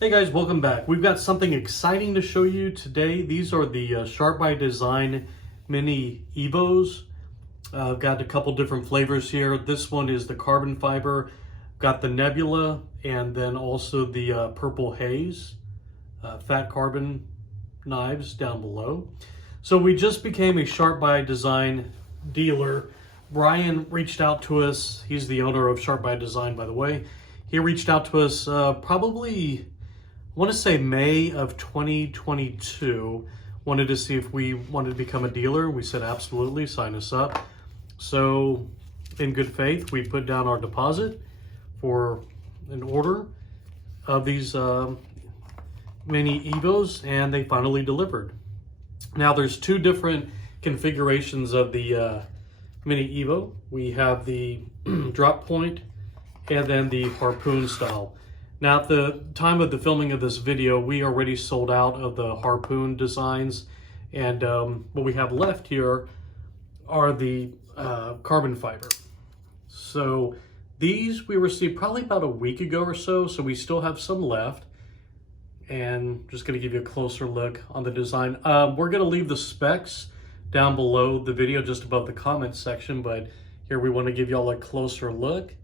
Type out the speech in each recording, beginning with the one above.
Hey guys, welcome back. We've got something exciting to show you today. These are the Sharp by Design Mini Evos. I've got a couple different flavors here. This one is the carbon fiber, got the Nebula, and then also the purple Haze, fat carbon knives down below. So we just became a Sharp by Design dealer. Brian reached out to us. He's the owner of Sharp by Design, by the way. He reached out to us probably, I want to say May of 2022, wanted to see if we wanted to become a dealer. We said, absolutely, sign us up. So in good faith, we put down our deposit for an order of these Mini Evos, and they finally delivered. Now there's two different configurations of the Mini Evo. We have the drop point and then the harpoon style. Now at the time of the filming of this video, we already sold out of the harpoon designs, and what we have left here are the carbon fiber. So these we received probably about a week ago or so we still have some left. And just gonna give you a closer look on the design. We're gonna leave the specs down below the video, just above the comments section, but here we wanna give y'all a closer look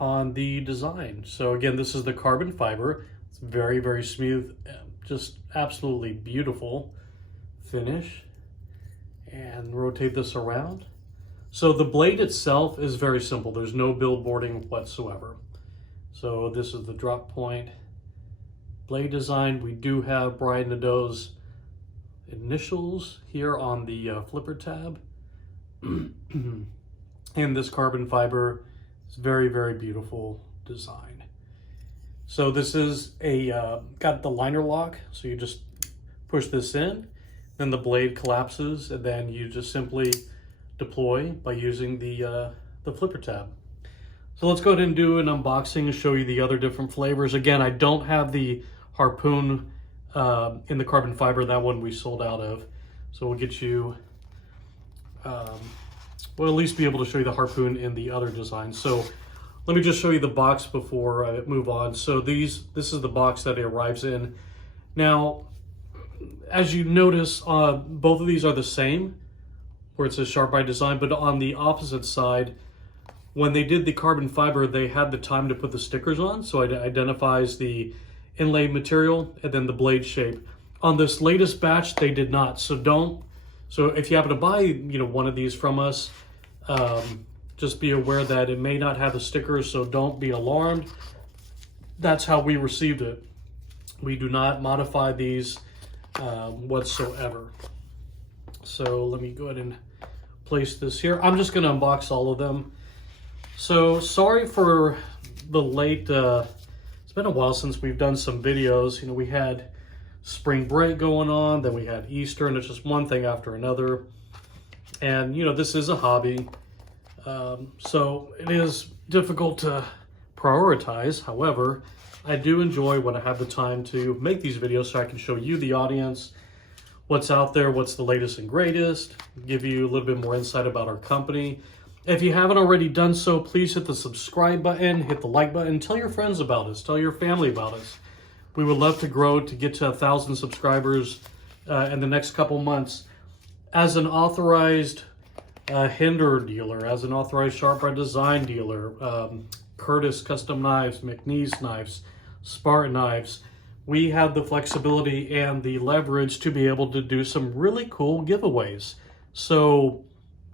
on the design. So again, this is the carbon fiber. It's very, very smooth, just absolutely beautiful finish. And rotate this around. So the blade itself is very simple. There's no billboarding whatsoever. So this is the drop point blade design. We do have Brian Nadeau's initials here on the flipper tab. And this carbon fiber is very, very beautiful design. So this is a, got the liner lock. So you just push this in, then the blade collapses, and then you just simply deploy by using the flipper tab. So let's go ahead and do an unboxing and show you the other different flavors. Again, I don't have the harpoon in the carbon fiber. That one we sold out of. So we'll get you, we'll at least be able to show you the harpoon in the other design. So let me just show you the box before I move on. So this is the box that it arrives in. Now, as you notice, both of these are the same, where it says Sharp by Design, but on the opposite side, when they did the carbon fiber, they had the time to put the stickers on, so it identifies the inlay material and then the blade shape. On this latest batch, they did not. So if you happen to buy, one of these from us, just be aware that it may not have the stickers, so don't be alarmed. That's how we received it. We do not modify these whatsoever. So let me go ahead and place this here. I'm just gonna unbox all of them. So sorry for the late, it's been a while since we've done some videos. We had spring break going on, then we had Easter, and it's just one thing after another. And this is a hobby. So it is difficult to prioritize. However, I do enjoy when I have the time to make these videos so I can show you, the audience, what's out there, what's the latest and greatest, give you a little bit more insight about our company. If you haven't already done so, please hit the subscribe button, hit the like button, tell your friends about us, tell your family about us. We would love to grow to get to 1,000 subscribers in the next couple months. As an authorized Hinder dealer, as an authorized Sharp by Design dealer, Curtis Custom Knives, McNeese Knives, Spartan Knives, we have the flexibility and the leverage to be able to do some really cool giveaways. So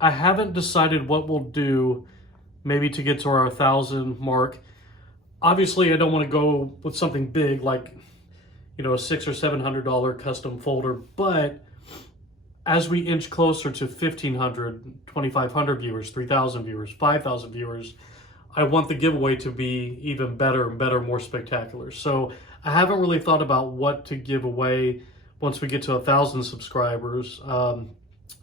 I haven't decided what we'll do maybe to get to our 1,000 mark. Obviously, I don't want to go with something big like, a $600 or $700 custom folder, but as we inch closer to 1,500, 2,500 viewers, 3,000 viewers, 5,000 viewers, I want the giveaway to be even better and better, more spectacular. So I haven't really thought about what to give away once we get to 1,000 subscribers.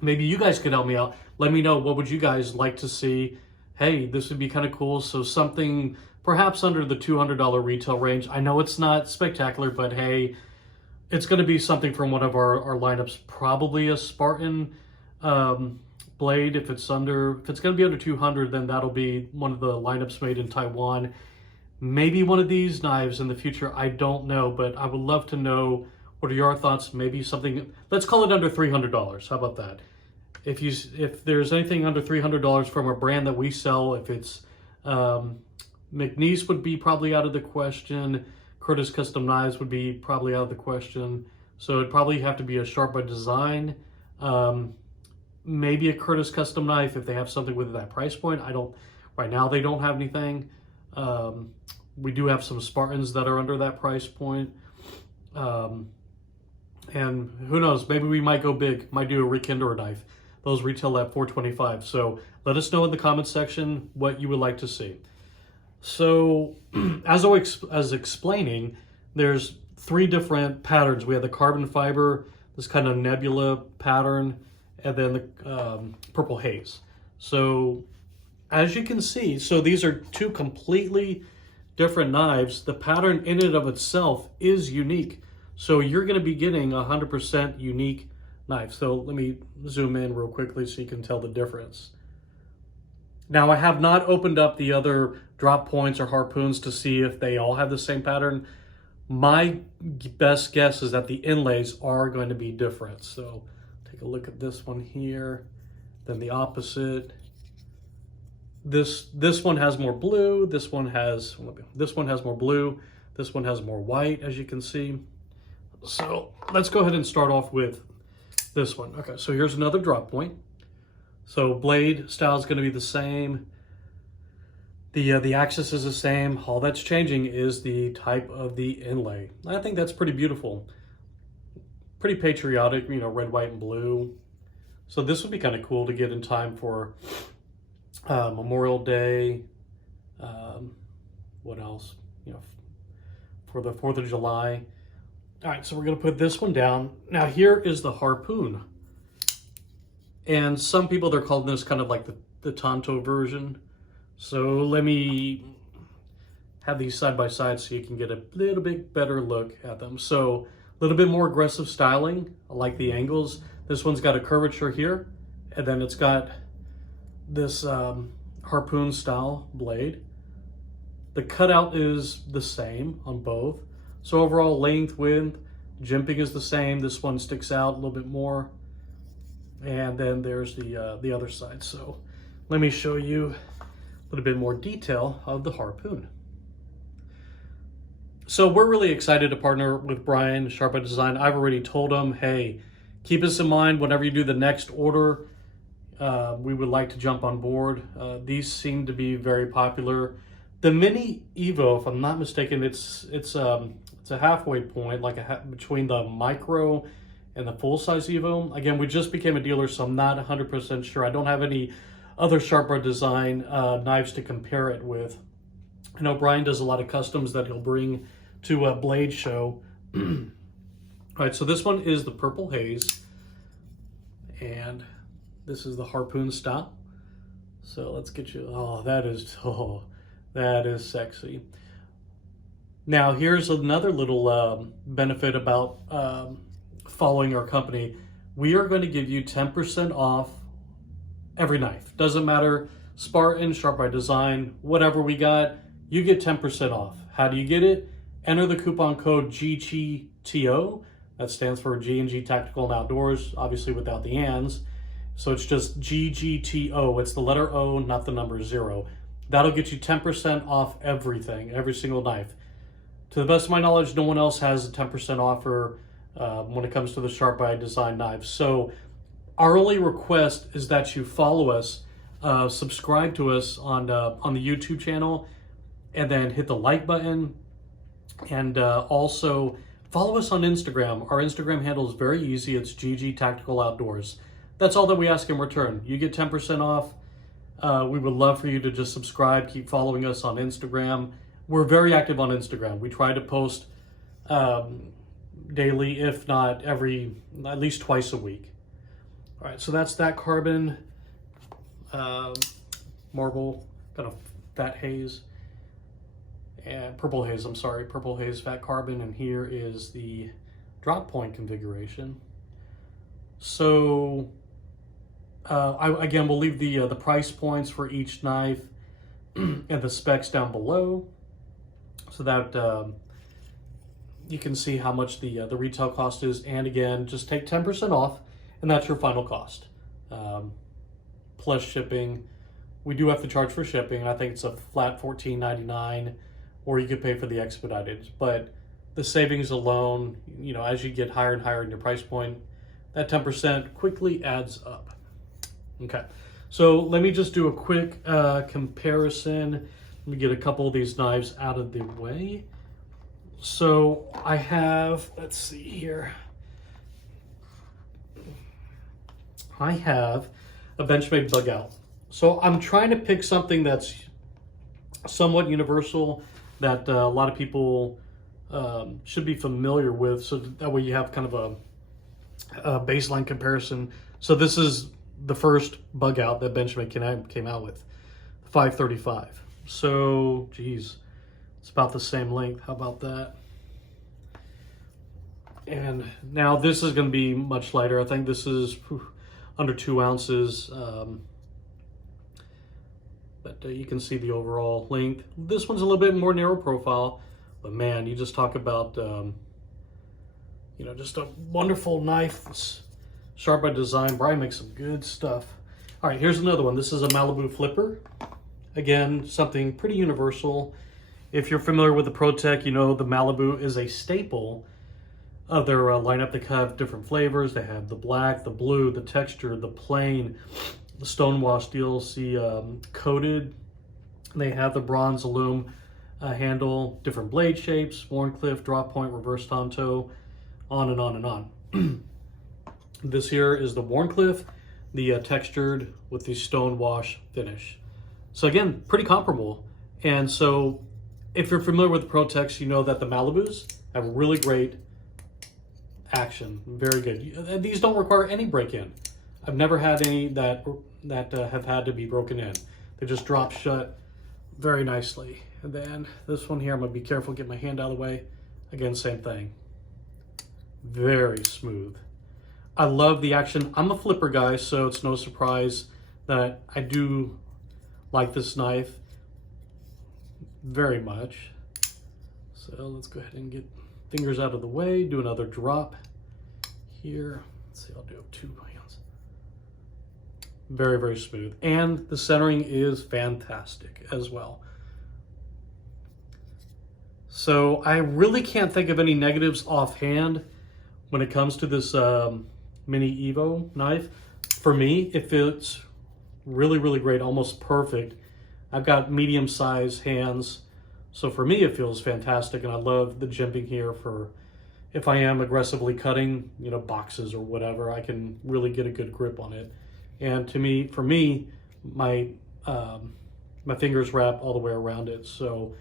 Maybe you guys could help me out. Let me know, what would you guys like to see? Hey, this would be kind of cool. So something perhaps under the $200 retail range. I know it's not spectacular, but hey, it's going to be something from one of our lineups, probably a Spartan blade. If it's going to be under 200, then that'll be one of the lineups made in Taiwan. Maybe one of these knives in the future, I don't know, but I would love to know what are your thoughts. Maybe something, let's call it under $300. How about that? If there's anything under $300 from a brand that we sell, if it's McNeese would be probably out of the question. Curtis Custom Knives would be probably out of the question. So it'd probably have to be a Sharp by Design. Maybe a Curtis Custom Knife if they have something with that price point. Right now they don't have anything. We do have some Spartans that are under that price point. And who knows, maybe we might go big, might do a Rekindler knife. Those retail at $425. So let us know in the comments section what you would like to see. So as I was explaining, there's 3 different patterns. We have the carbon fiber, this kind of nebula pattern, and then the purple haze. So as you can see, so these are 2 completely different knives. The pattern in and of itself is unique. So you're going to be getting 100% unique knife. So let me zoom in real quickly so you can tell the difference. Now I have not opened up the other drop points or harpoons to see if they all have the same pattern. My best guess is that the inlays are going to be different. So take a look at this one here, then the opposite. This one has more blue, this one has more blue, this one has more white, as you can see. So let's go ahead and start off with this one. Okay, so here's another drop point. So blade style is going to be the same. The axis is the same. All that's changing is the type of the inlay. I think that's pretty beautiful. Pretty patriotic, you know, red, white, and blue. So this would be kind of cool to get in time for Memorial Day. What else? You know, for the 4th of July. All right, so we're going to put this one down. Now here is the harpoon. And some people, they're calling this kind of like the Tonto version. So let me have these side by side so you can get a little bit better look at them. So a little bit more aggressive styling. I like the angles. This one's got a curvature here, and then it's got this harpoon style blade. The cutout is the same on both. So overall length, width, jimping is the same. This one sticks out a little bit more. And then there's the other side. So let me show you a little bit more detail of the harpoon. So we're really excited to partner with Brian, Sharp by Design. I've already told him, hey, keep us in mind whenever you do the next order. We would like to jump on board. These seem to be very popular. The Mini Evo, if I'm not mistaken, it's a halfway point, like between the micro and the full-size Evo. Again, we just became a dealer, so I'm not 100% sure. I don't have any other Sharp by Design knives to compare it with. I know Brian does a lot of customs that he'll bring to a blade show. All right, so this one is the Purple Haze, and this is the harpoon style. So let's get you, that is sexy. Now here's another little benefit about following our company. We are going to give you 10% off every knife. Doesn't matter, Spartan, Sharp by Design, whatever we got, you get 10% off. How do you get it? Enter the coupon code GGTO. That stands for G&G Tactical and Outdoors, obviously without the ands. So it's just GGTO. It's the letter O, not the number 0. That'll get you 10% off everything, every single knife. To the best of my knowledge, no one else has a 10% offer when it comes to the Sharp by Design knives. So our only request is that you follow us, subscribe to us on the YouTube channel, and then hit the like button, and also follow us on Instagram. Our Instagram handle is very easy. It's GG Tactical Outdoors. That's all that we ask in return. You get 10% off. We would love for you to just subscribe, keep following us on Instagram. We're very active on Instagram. We try to post daily, if not at least twice a week. All right, so that's that carbon marble, kind of fat haze, and purple haze, I'm sorry, purple haze fat carbon, and here is the drop point configuration. So again, we'll leave the price points for each knife and the specs down below. so that you can see how much the retail cost is. And again, just take 10% off, and that's your final cost. Plus shipping. We do have to charge for shipping. I think it's a flat $14.99, or you could pay for the expedited. But the savings alone, you know, as you get higher and higher in your price point, that 10% quickly adds up. Okay, so let me just do a quick comparison. Let me get a couple of these knives out of the way. So I have, let's see here. I have a Benchmade bug out. So I'm trying to pick something that's somewhat universal, that a lot of people should be familiar with, so that way you have kind of a baseline comparison. So this is the first bug out that Benchmade came out with, 535. So, geez, it's about the same length. How about that? And now this is going to be much lighter. I think this is under 2 ounces. But you can see the overall length. This one's a little bit more narrow profile, but man, you just talk about, you know, just a wonderful knife. It's sharp by design. Brian makes some good stuff. All right, here's another one. This is a Malibu flipper. Again, something pretty universal. If you're familiar with the ProTech, you know the Malibu is a staple of their lineup. They have different flavors. They have the black, the blue, the texture, the plain, the stonewash DLC coated. They have the bronze aluminum handle, different blade shapes, Wharncliffe, drop point, reverse Tonto, on and on and on. This here is the Wharncliffe, the textured with the stonewash finish. So again, pretty comparable. And so if you're familiar with the ProTechs, you know that the Malibus have really great action. Very good. These don't require any break-in. I've never had any that have had to be broken in. They just drop shut very nicely. And then this one here, I'm gonna be careful, get my hand out of the way. Again, same thing. Very smooth. I love the action. I'm a flipper guy, so it's no surprise that I do like this knife very much. So let's go ahead and get fingers out of the way, do another drop here. Let's see, I'll do 2 hands. Very, very smooth. And the centering is fantastic as well. So I really can't think of any negatives offhand when it comes to this Mini Evo knife. For me, it fits really, really great, almost perfect. I've got medium-sized hands, so for me it feels fantastic, and I love the jimping here for if I am aggressively cutting, you know, boxes or whatever, I can really get a good grip on it. And to me, for me, my fingers wrap all the way around it. So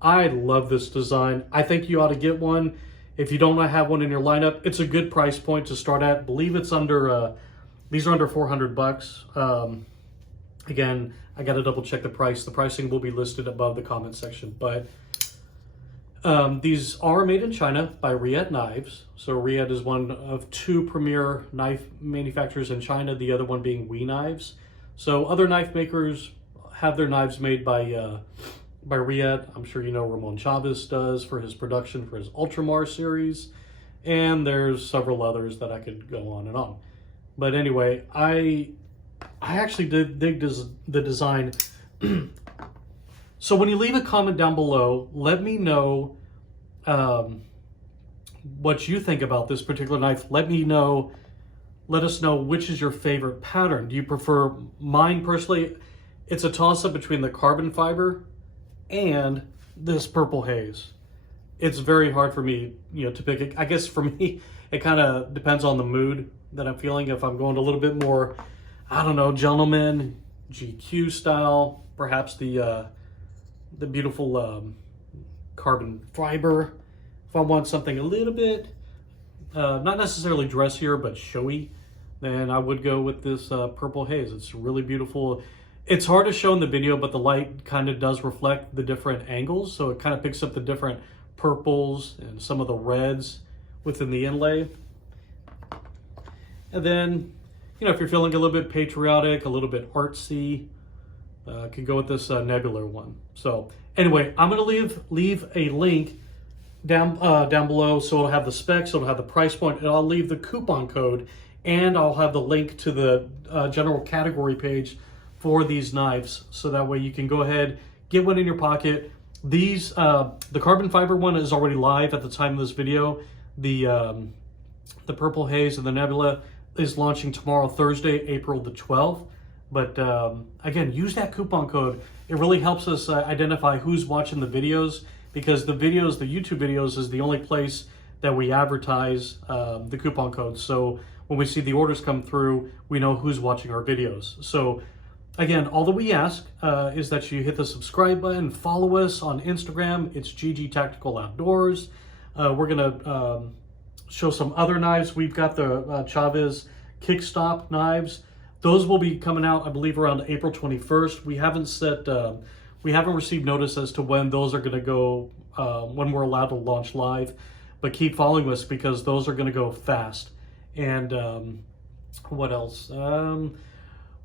I love this design. I think you ought to get one. If you don't have one in your lineup, it's a good price point to start at. I believe it's under, these are under 400 bucks. Again, I got to double check the price. The pricing will be listed above the comment section, but these are made in China by Riyadh Knives. So Riyadh is one of 2 premier knife manufacturers in China, the other one being We Knives. So other knife makers have their knives made by Riyadh. I'm sure you know Ramon Chavez does for his production for his Ultramar series. And there's several others that I could go on and on. But anyway, I actually did dig the design. So when you leave a comment down below, let me know what you think about this particular knife. Let us know which is your favorite pattern. Do you prefer mine personally? It's a toss-up between the carbon fiber and this purple haze. It's very hard for me, you know, to pick it. I guess for me, it kind of depends on the mood that I'm feeling. If I'm going a little bit more, I don't know, gentleman, GQ style, perhaps the beautiful carbon fiber. If I want something a little bit, not necessarily dressier, but showy, then I would go with this purple haze. It's really beautiful. It's hard to show in the video, but the light kind of does reflect the different angles. So it kind of picks up the different purples and some of the reds within the inlay. And then, you know, if you're feeling a little bit patriotic, a little bit artsy, could go with this Nebula one. So Anyway, I'm going to leave a link down below, so it'll have the specs, it'll have the price point, and I'll leave the coupon code, and I'll have the link to the general category page for these knives, so that way you can go ahead, get one in your pocket. These, the carbon fiber one is already live at the time of this video. The purple Haze and the Nebula is launching tomorrow, Thursday, April the 12th. But again, use that coupon code. It really helps us identify who's watching the videos, because the videos, the YouTube videos, is the only place that we advertise the coupon code. So when we see the orders come through, we know who's watching our videos. So again, all that we ask is that you hit the subscribe button, follow us on Instagram. It's GG Tactical Outdoors. We're gonna show some other knives. We've got the Chavez Kickstop knives. Those will be coming out, I believe, around April 21st. We haven't received notice as to when those are going to go, when we're allowed to launch live. But keep following us, because those are going to go fast. And what else?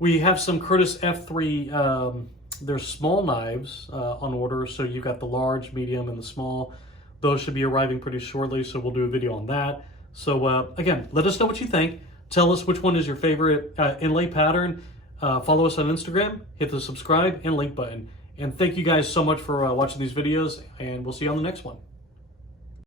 We have some Curtis F3. They're small knives on order. So you've got the large, medium, and the small. Those should be arriving pretty shortly. So we'll do a video on that. So again, let us know what you think. Tell us which one is your favorite inlay pattern. Follow us on Instagram, hit the subscribe and link button. And thank you guys so much for watching these videos, and we'll see you on the next one.